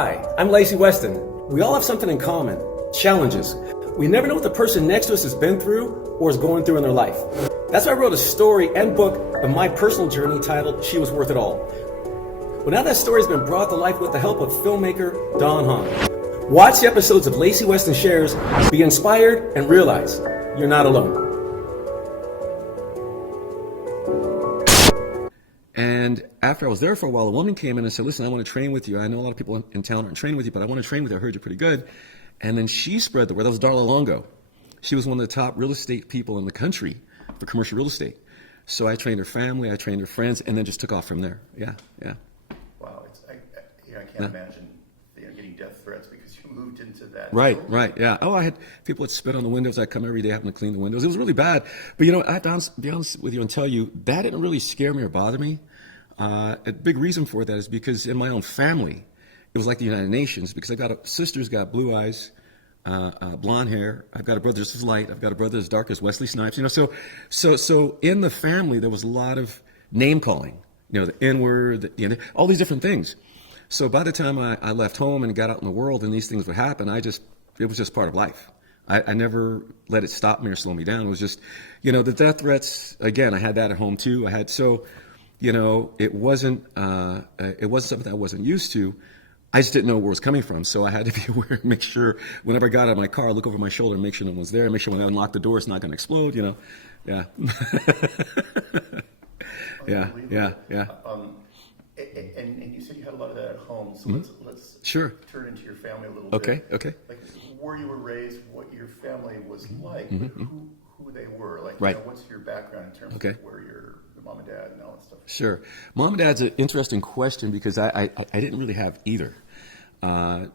Hi, I'm Lacy Weston. We all have something in common, challenges. We never know what the person next to us has been through or is going through in their life. That's why I wrote a story and book of my personal journey titled She Was Worth It All. Well, now that story's been brought to life with the help of filmmaker Don Hahn. Watch the episodes of Lacy Weston Shares, be inspired, and realize you're not alone. And after I was there for a while, a woman came in and said, listen, I want to train with you. I know a lot of people in town aren't training with you, but I want to train with you. I heard you're pretty good. And then she spread the word. That was Darla Longo. She was one of the top real estate people in the country for commercial real estate. So I trained her family, I trained her friends, and then just took off from there. Yeah. Wow, I can't imagine getting death threats because you moved into that. Right, yeah. Oh, I had people that spit on the windows. I'd come every day having to clean the windows. It was really bad. But I have to be honest with you and tell you, that didn't really scare me or bother me. A big reason for that is because in my own family, it was like the United Nations, because I got a sister's got blue eyes, blonde hair. I've got a brother just as light. I've got a brother as dark as Wesley Snipes. So in the family there was a lot of name calling. The N-word, all these different things. So by the time I left home and got out in the world and these things would happen, it was just part of life. I never let it stop me or slow me down. It was just, the death threats. Again, I had that at home too. It wasn't something I wasn't used to. I just didn't know where it was coming from. So I had to be aware and make sure whenever I got out of my car, look over my shoulder and make sure no one's there. Make sure when I unlock the door, it's not going to explode, Yeah. Yeah. And you said you had a lot of that at home, so let's Sure. turn into your family a little bit. Okay. Like where you were raised, what your family was like, who they were, like right. What's your background in terms of where your mom and dad and all that stuff? Sure. Mom and dad's an interesting question because I didn't really have either. I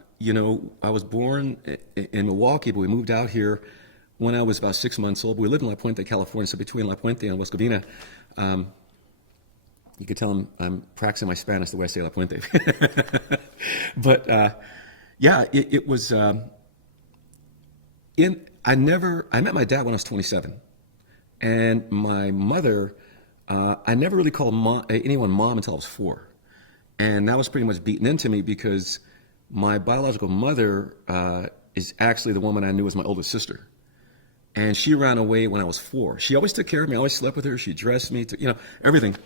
was born in Milwaukee, but we moved out here when I was about 6 months old. We lived in La Puente, California, so between La Puente and West Covina. You could tell I'm practicing my Spanish the way I say La Puente. But it was. I met my dad when I was 27, and my mother. I never really called anyone mom until I was 4, and that was pretty much beaten into me because my biological mother is actually the woman I knew as my oldest sister. And she ran away when I was 4. She always took care of me. I always slept with her. She dressed me, everything.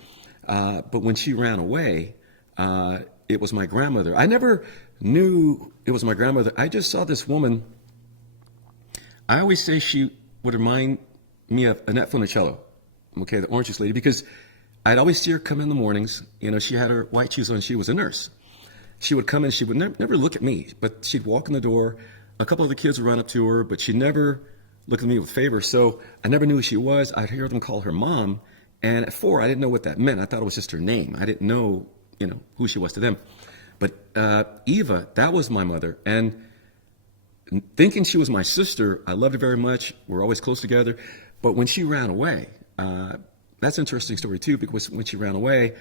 But when she ran away, it was my grandmother. I never knew it was my grandmother. I just saw this woman. I always say she would remind me of Annette Funicello, the orange juice lady, because I'd always see her come in the mornings. She had her white shoes on. She was a nurse. She would come in. She would never look at me, but she'd walk in the door. A couple of the kids would run up to her, but she'd never look at me with favor. So I never knew who she was. I'd hear them call her mom. And at 4, I didn't know what that meant. I thought it was just her name. I didn't know, who she was to them. But Eva, that was my mother. And thinking she was my sister, I loved her very much. We're always close together. But when she ran away, that's an interesting story too, because when she ran away,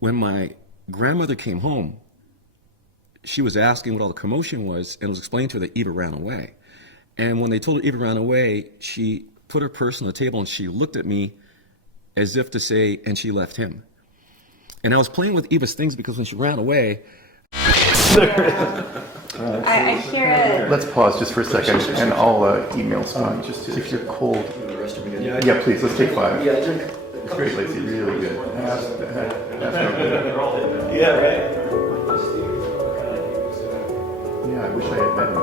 when my grandmother came home, she was asking what all the commotion was, and it was explained to her that Eva ran away. And when they told her Eva ran away, she put her purse on the table and she looked at me as if to say, and she left him. And I was playing with Eva's things because when she ran away... I hear it. Let's pause just for a second, and I'll email Scott just if you're cold. Yeah, please, let's take 5. It's great, Lacy, really good. Yeah, right. Yeah, I wish I had met him.